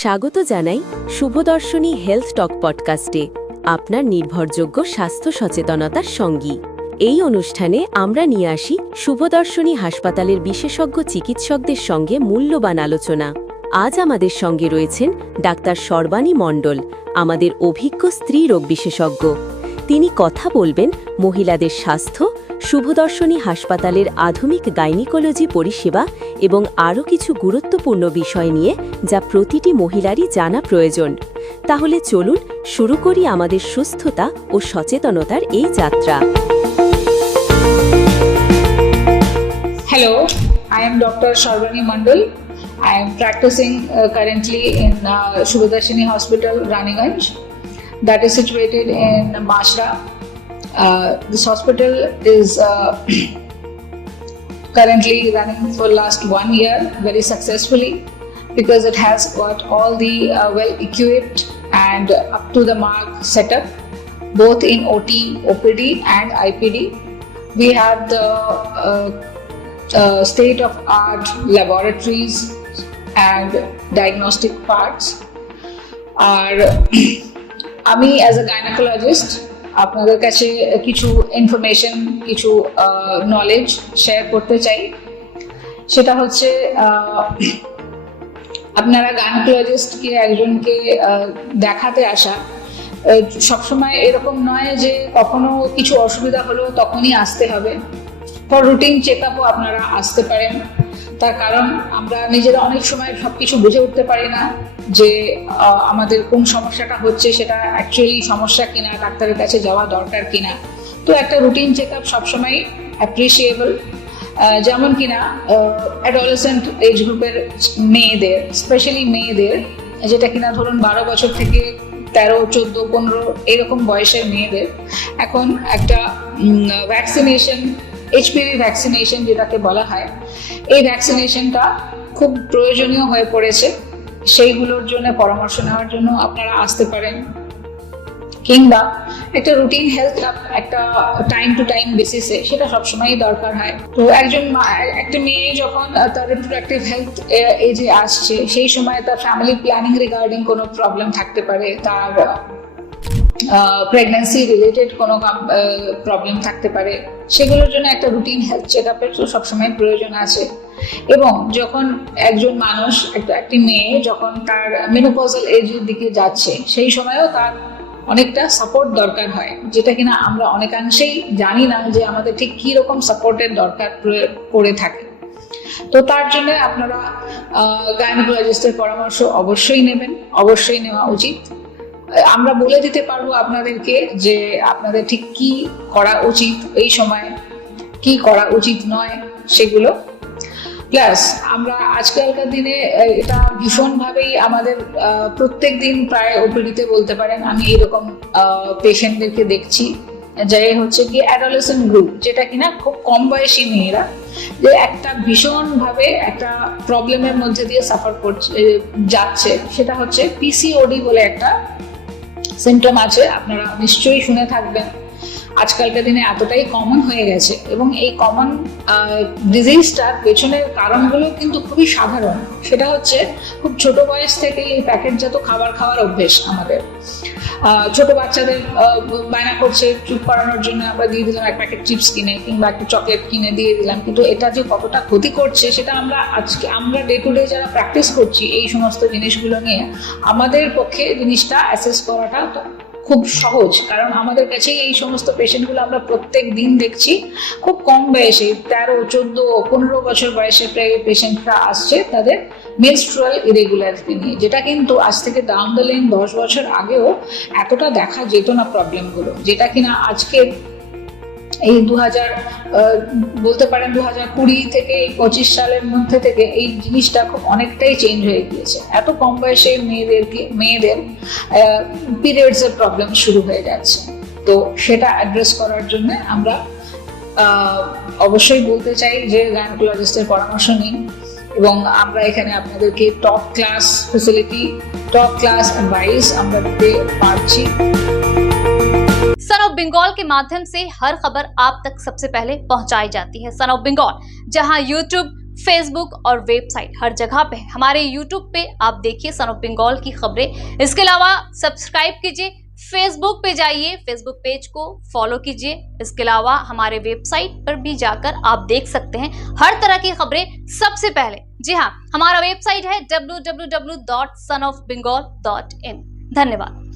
স্বাগত জানাই শুভদর্শনী হেলথ টক পডকাস্টে, আপনার নির্ভরযোগ্য স্বাস্থ্য সচেতনতার সঙ্গী। এই অনুষ্ঠানে আমরা নিয়ে আসি শুভদর্শনী হাসপাতালের বিশেষজ্ঞ চিকিৎসকদের সঙ্গে মূল্যবান আলোচনা। আজ আমাদের সঙ্গে রয়েছেন ডাক্তার সর্বাণী মণ্ডল, আমাদের অভিজ্ঞ স্ত্রী রোগ বিশেষজ্ঞ। তিনি কথা বলবেন মহিলাদের স্বাস্থ্য, শুভদর্শনী হাসপাতালের আধুনিক গাইনিকোলজি পরিষেবা এবং আরও কিছু গুরুত্বপূর্ণ বিষয় নিয়ে, যা প্রতিটি মহিলারই জানা প্রয়োজন। তাহলে চলুন শুরু করি আমাদের সুস্থতা ও সচেতনতার এই যাত্রা। Hello, I am Dr. Sharvani Mandal. I am practicing currently in Shubhadarshini Hospital, Raniganj, that is situated in Mashra. This hospital is currently running for last 1 year very successfully because it has got all the well-equipped and up to the mark setup, both in OT, OPD and IPD. We have the state-of-art laboratories and diagnostic parts. আর আমি as a gynaecologist আপনাদের কাছে কিছু information, কিছু knowledge share করতে চাই। সেটা হচ্ছে আপনারা গাইনোকোলজিস্টকে একজনকে দেখাতে আসা সবসময় এরকম নয় যে কখনো কিছু অসুবিধা হলো তখনই আসতে হবে। ফর রুটিন চেক আপও আপনারা আসতে পারেন। তার কারণ আমরা নিজেরা অনেক সময় সবকিছু বুঝে উঠতে পারি না যে আমাদের কোন সমস্যাটা হচ্ছে, সেটা অ্যাকচুয়ালি সমস্যা কিনা, ডাক্তারের কাছে যাওয়া দরকার কিনা। তো একটা রুটিন চেক আপ সবসময় অ্যাপ্রিসিয়েবল। যেমন কিনা অ্যাডোলেসেন্ট এজ গ্রুপের মেয়েদের, স্পেশালি মেয়েদের, যেটা কিনা ধরুন 12 বছর থেকে 13, 14, 15 এরকম বয়সের মেয়েদের এখন একটা ভ্যাকসিনেশন, HPV ভ্যাকসিনেশন যেটাকে বলা হয়, এই ভ্যাকসিনেশনটা খুব প্রয়োজনীয় হয়ে পড়েছে। সেইগুলোর জন্য পরামর্শ নেওয়ার জন্য আপনারা আসতে পারেন, কিংবা একটা রুটিন হেলথ ক্যাম্প একটা টাইম টু টাইম বেসিসে সেটা সবসময়ই দরকার হয়। তো একটা মেয়ে যখন তার রিপ্রোডাক্টিভ হেলথ এজে আসছে, সেই সময় তার ফ্যামিলি প্ল্যানিং রিগার্ডিং কোনো প্রবলেম থাকতে পারে, তার প্রেগন্যান্সি রিলেটেড কোনো প্রবলেম থাকতে পারে, সেগুলোর জন্য একটা রুটিন হেলথ চেক আপের সবসময় প্রয়োজন আছে। এবং যখন একজন মানুষ, একটি মেয়ে যখন তার মেনোপজাল এজের দিকে যাচ্ছে, সেই সময়ও তার অনেকটা সাপোর্ট দরকার হয়, যেটা কিনা আমরা অনেকাংশেই জানি না যে আমাদের ঠিক কী রকম সাপোর্টের দরকার পড়ে থাকে। তো তার জন্য আপনারা গাইনোকোলজিস্টের পরামর্শ অবশ্যই নেবেন, অবশ্যই নেওয়া উচিত। আমরা বলে দিতে পারবো আপনাদেরকে যে আপনাদের ঠিক কি করা উচিত, এই সময় কি করা উচিত নয় সেগুলো। প্লাস আমরা আজকালকার দিনে এটা ভীষণভাবেই আমাদের প্রত্যেক দিন প্রায় ওপিডিতে বলতে পারেন আমি এরকম পেশেন্টদেরকে দেখছি, যে হচ্ছে কি অ্যাডোলেসেন্ট গ্রুপ, যেটা কিনা খুব কম বয়সী মেয়েরা, যে একটা ভীষণভাবে একটা প্রবলেমের মধ্যে দিয়ে সাফার করছে যাচ্ছে। সেটা হচ্ছে পিসিওডি বলে একটা সিমটম আছে, আপনারা নিশ্চয়ই শুনে থাকবেন। আজকালকার দিনে এতটাই কমন হয়ে গেছে, এবং এই কমন ডিজিজটার পেছনের কারণগুলো কিন্তু খুবই সাধারণ। সেটা হচ্ছে খুব ছোট বয়স থেকে এই প্যাকেটজাত খাবার খাওয়ার অভ্যেস আমাদের। ছোট বাচ্চাদের বায়না করছে, চুপ করানোর জন্য আমরা দিয়ে দিলাম এক প্যাকেট চিপস কিনে, কিংবা একটা চকলেট কিনে দিয়ে দিলাম, কিন্তু এটা যে কতটা ক্ষতি করছে সেটা আমরা ডে টু ডে যারা প্র্যাকটিস করছি এই সমস্ত জিনিসগুলো নিয়ে, আমাদের পক্ষে জিনিসটা অ্যাসেস করাটা খুব সহজ। কারণ আমাদের কাছে এই সমস্ত পেশেন্টগুলো আমরা প্রত্যেক দিন দেখছি, খুব কম বয়সে 13, 14, 15 বছর বয়সের পেশেন্টরা আসছে তাদের মেনস্ট্রুয়াল ইরেগুলারিটি নিয়ে, যেটা কিন্তু আজ থেকে ডাউন দ্য লাইন 10 বছর আগেও এতটা দেখা যেত না প্রবলেমগুলো, যেটা কিনা আজকে এই 2000 বলতে পারেন 2020 থেকে 25 সালের মধ্যে থেকে এই জিনিসটা খুব অনেকটাই চেঞ্জ হয়ে গিয়েছে। এত কম বয়সে মেয়েদের পিরিয়ডসের প্রবলেম শুরু হয়ে যাচ্ছে। তো সেটা অ্যাড্রেস করার জন্য আমরা অবশ্যই বলতে চাই যে গাইনোকোলজিস্টের পরামর্শ নিন, এবং আমরা এখানে আপনাদেরকে top class facility, top class advice আমরা দিতে পারছি। सन ऑफ बंगाल के माध्यम से हर खबर आप तक सबसे पहले पहुंचाई जाती है। सन ऑफ बंगाल, जहां यूट्यूब, फेसबुक और वेबसाइट, हर जगह पे हमारे यूट्यूब पे आप देखिए सन ऑफ बंगाल की खबरें। इसके अलावा सब्सक्राइब कीजिए, फेसबुक पे जाइए, फेसबुक पेज को फॉलो कीजिए। इसके अलावा हमारे वेबसाइट पर भी जाकर आप देख सकते हैं हर तरह की खबरें सबसे पहले। जी हाँ, हमारा वेबसाइट है www.sonofbengal.in। धन्यवाद।